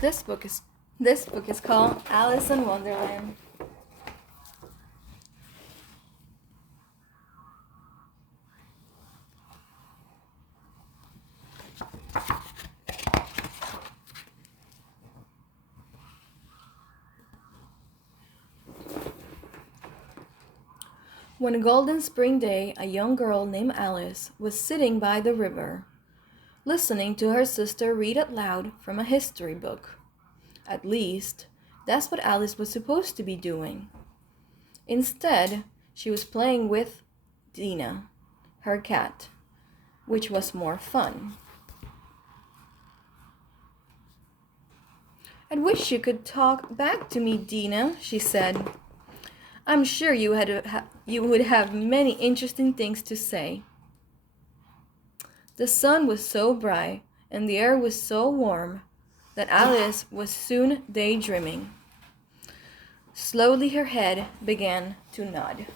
This book is this book is called Alice in Wonderland. One golden spring day, a young girl named Alice was sitting by the river, listening to her sister read aloud from a history book. At least, that's what Alice was supposed to be doing. Instead, she was playing with Dina, her cat, which was more fun. "I wish you could talk back to me, Dina," she said. "I'm sure you would have many interesting things to say." The sun was so bright and the air was so warm that Alice was soon daydreaming. Slowly her head began to nod.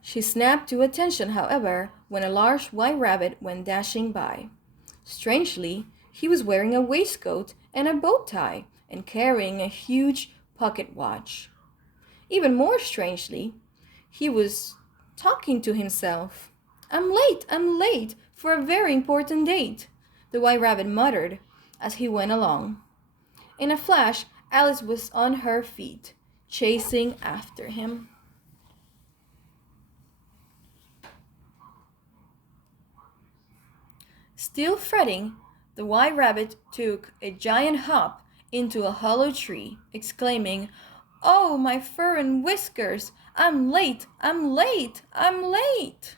She snapped to attention, however, when a large white rabbit went dashing by. Strangely, he was wearing a waistcoat and a bow tie and carrying a huge pocket watch. Even more strangely, he was talking to himself. I'm late for a very important date," the white rabbit muttered as he went along. In a flash, Alice was on her feet, chasing after him. Still fretting, the white rabbit took a giant hop into a hollow tree, exclaiming, "Oh, my fur and whiskers! I'm late! I'm late! I'm late!"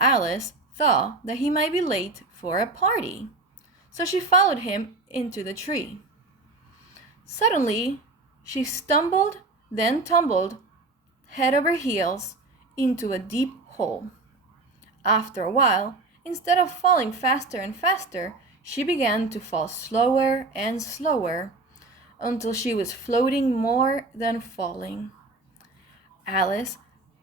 Alice thought that he might be late for a party, so she followed him into the tree. Suddenly, she stumbled, then tumbled, head over heels, into a deep hole. After a while, instead of falling faster and faster, she began to fall slower and slower until she was floating more than falling. Alice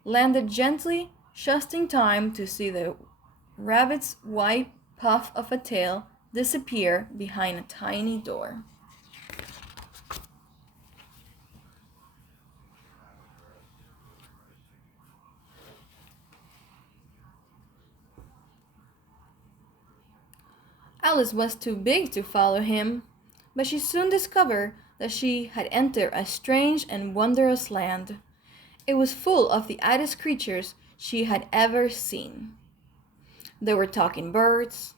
landed gently, just in time to see the rabbit's white puff of a tail disappear behind a tiny door. Alice was too big to follow him, but she soon discovered that she had entered a strange and wondrous land. It was full of the oddest creatures she had ever seen. There were talking birds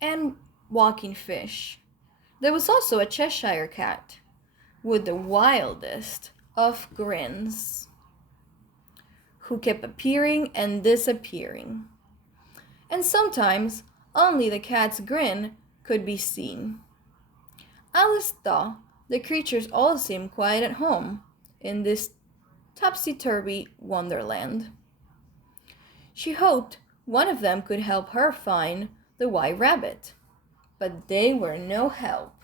and walking fish. There was also a Cheshire cat with the wildest of grins, who kept appearing and disappearing. And sometimes only the cat's grin could be seen. Alice thought the creatures all seemed quite at home in this topsy-turvy wonderland. She hoped one of them could help her find the white rabbit, but they were no help.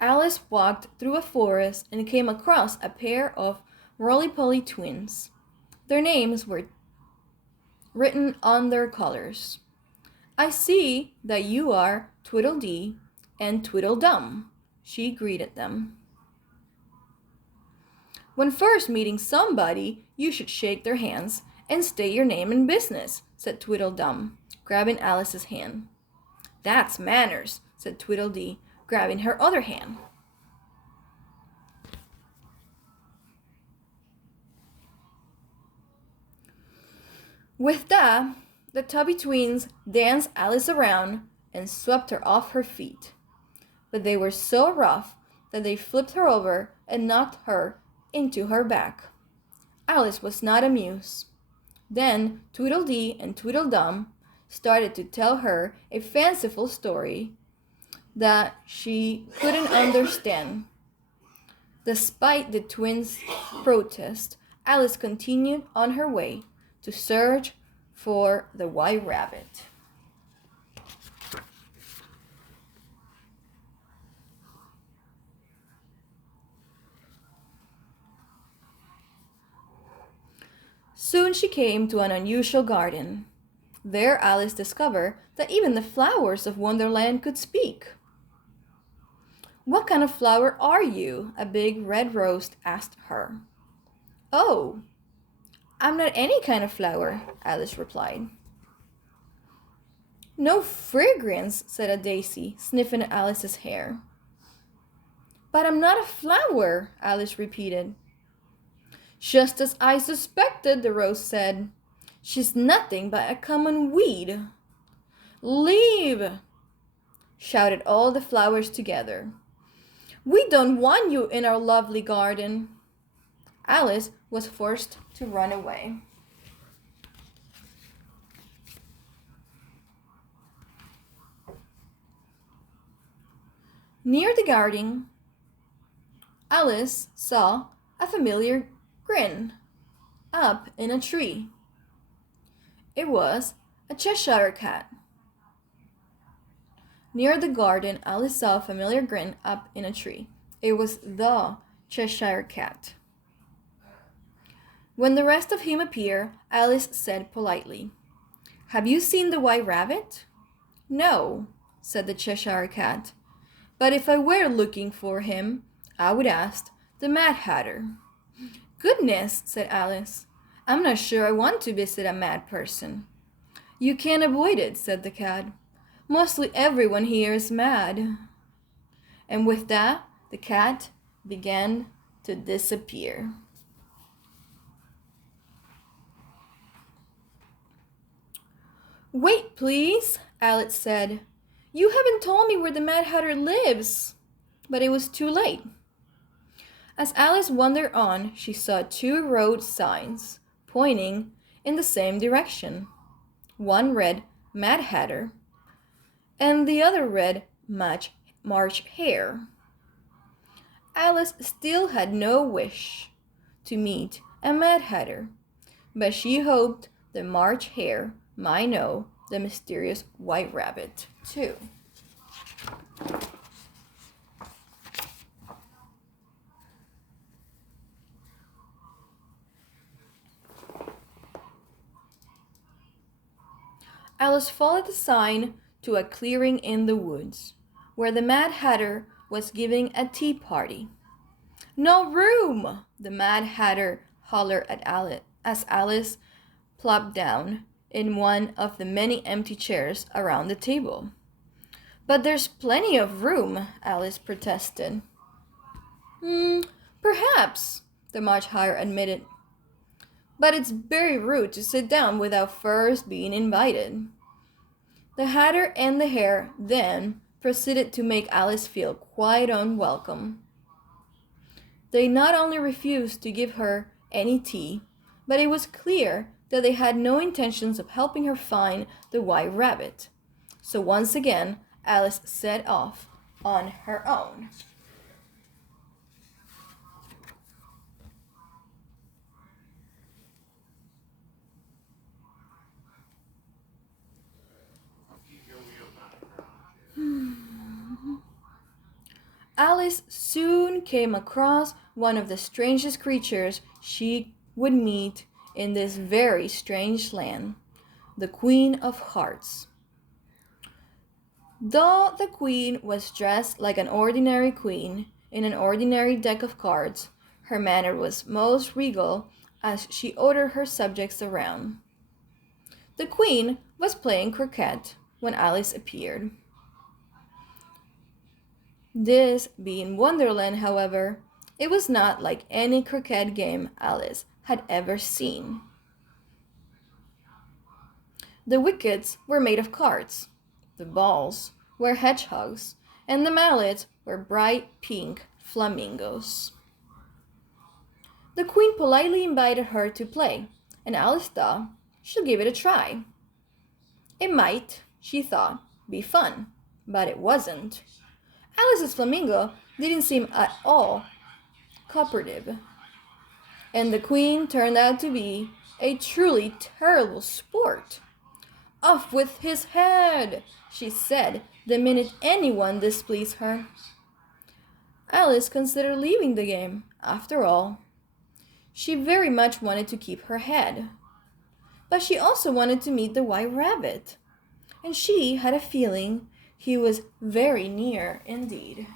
Alice walked through a forest and came across a pair of roly-poly twins. Their names were written on their collars. "I see that you are Tweedledee and Tweedledum," she greeted them. "When first meeting somebody, you should shake their hands and state your name and business," said Tweedledum, grabbing Alice's hand. "That's manners," said Tweedledee, grabbing her other hand. With that, the tubby twins danced Alice around and swept her off her feet. But they were so rough that they flipped her over and knocked her into her back. Alice was not amused. Then Tweedledee and Tweedledum started to tell her a fanciful story that she couldn't understand. Despite the twins' protest, Alice continued on her way to search for the white rabbit. Soon she came to an unusual garden. There Alice discovered that even the flowers of Wonderland could speak. "What kind of flower are you?" a big red rose asked her. "Oh, I'm not any kind of flower," Alice replied. "No fragrance," said a daisy, sniffing at Alice's hair. "But I'm not a flower," Alice repeated. "Just as I suspected," the rose said. "She's nothing but a common weed." "Leave!" shouted all the flowers together. "We don't want you in our lovely garden." Alice was forced to run away. Near the garden, Alice saw a familiar grin up in a tree. It was a Cheshire cat. Near the garden, Alice saw a familiar grin up in a tree. It was the Cheshire cat. When the rest of him appeared, Alice said politely, "Have you seen the White Rabbit?" "No," said the Cheshire cat. "But if I were looking for him, I would ask the Mad Hatter." "Goodness," said Alice. "I'm not sure I want to visit a mad person." "You can't avoid it," said the cat. "Mostly everyone here is mad." And with that, the cat began to disappear. "Wait, please," Alice said. "You haven't told me where the Mad Hatter lives." But it was too late. As Alice wandered on, she saw two road signs pointing in the same direction. One read Mad Hatter and the other read March Hare. Alice still had no wish to meet a Mad Hatter, but she hoped the March Hare might know the mysterious White Rabbit too. Alice followed the sign to a clearing in the woods, where the Mad Hatter was giving a tea party. "No room!" the Mad Hatter hollered at Alice as Alice plopped down in one of the many empty chairs around the table. "But there's plenty of room," Alice protested. Perhaps," the March Hare admitted. "But it's very rude to sit down without first being invited." The Hatter and the Hare then proceeded to make Alice feel quite unwelcome. They not only refused to give her any tea, but it was clear that they had no intentions of helping her find the White Rabbit. So once again, Alice set off on her own. Alice soon came across one of the strangest creatures she would meet in this very strange land, the Queen of Hearts. Though the queen was dressed like an ordinary queen in an ordinary deck of cards, her manner was most regal as she ordered her subjects around. The queen was playing croquet when Alice appeared. This being Wonderland, however, it was not like any croquet game Alice had ever seen. The wickets were made of cards, the balls were hedgehogs, and the mallets were bright pink flamingos. The queen politely invited her to play, and Alice thought she'd give it a try. It might, she thought, be fun, but it wasn't. Alice's flamingo didn't seem at all cooperative, and the queen turned out to be a truly terrible sport. "Off with his head," she said the minute anyone displeased her. Alice considered leaving the game. After all, she very much wanted to keep her head. But she also wanted to meet the White Rabbit, and she had a feeling he was very near indeed.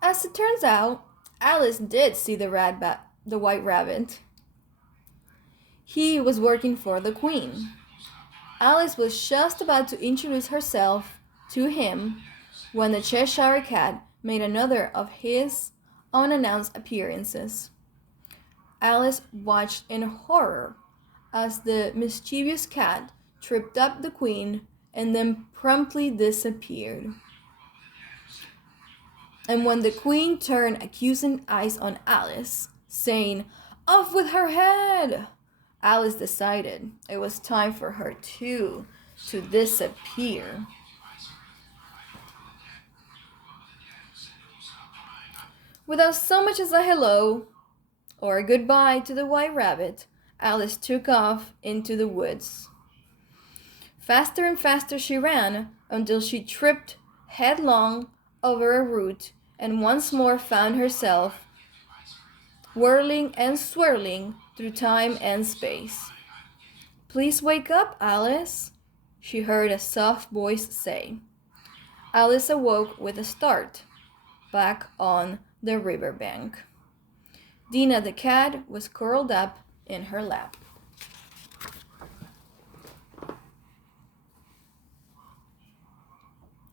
As it turns out, Alice did see the White Rabbit. He was working for the Queen. Alice was just about to introduce herself to him when the Cheshire Cat made another of his unannounced appearances. Alice watched in horror as the mischievous cat tripped up the Queen and then promptly disappeared. And when the Queen turned accusing eyes on Alice, saying, "Off with her head!" Alice decided it was time for her too to disappear. Without so much as a hello or a goodbye to the White Rabbit, Alice took off into the woods. Faster and faster she ran until she tripped headlong over a root and once more found herself whirling and swirling through time and space. "Please wake up, Alice," she heard a soft voice say. Alice awoke with a start, back on the riverbank. Dina the cat was curled up in her lap.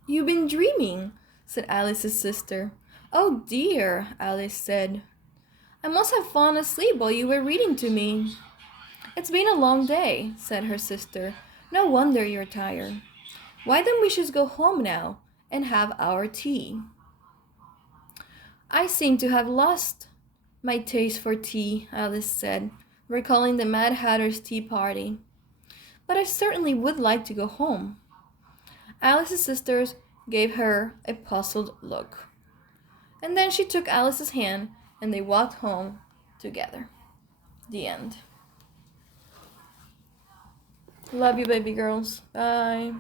"You've been dreaming," said Alice's sister. "Oh dear," Alice said. "I must have fallen asleep while you were reading to me." "It's been a long day," said her sister. "No wonder you're tired. Why don't we just go home now and have our tea?" "I seem to have lost my taste for tea," Alice said, recalling the Mad Hatter's tea party. "But I certainly would like to go home." Alice's sisters gave her a puzzled look. And then she took Alice's hand and they walked home together. The end. Love you, baby girls. Bye.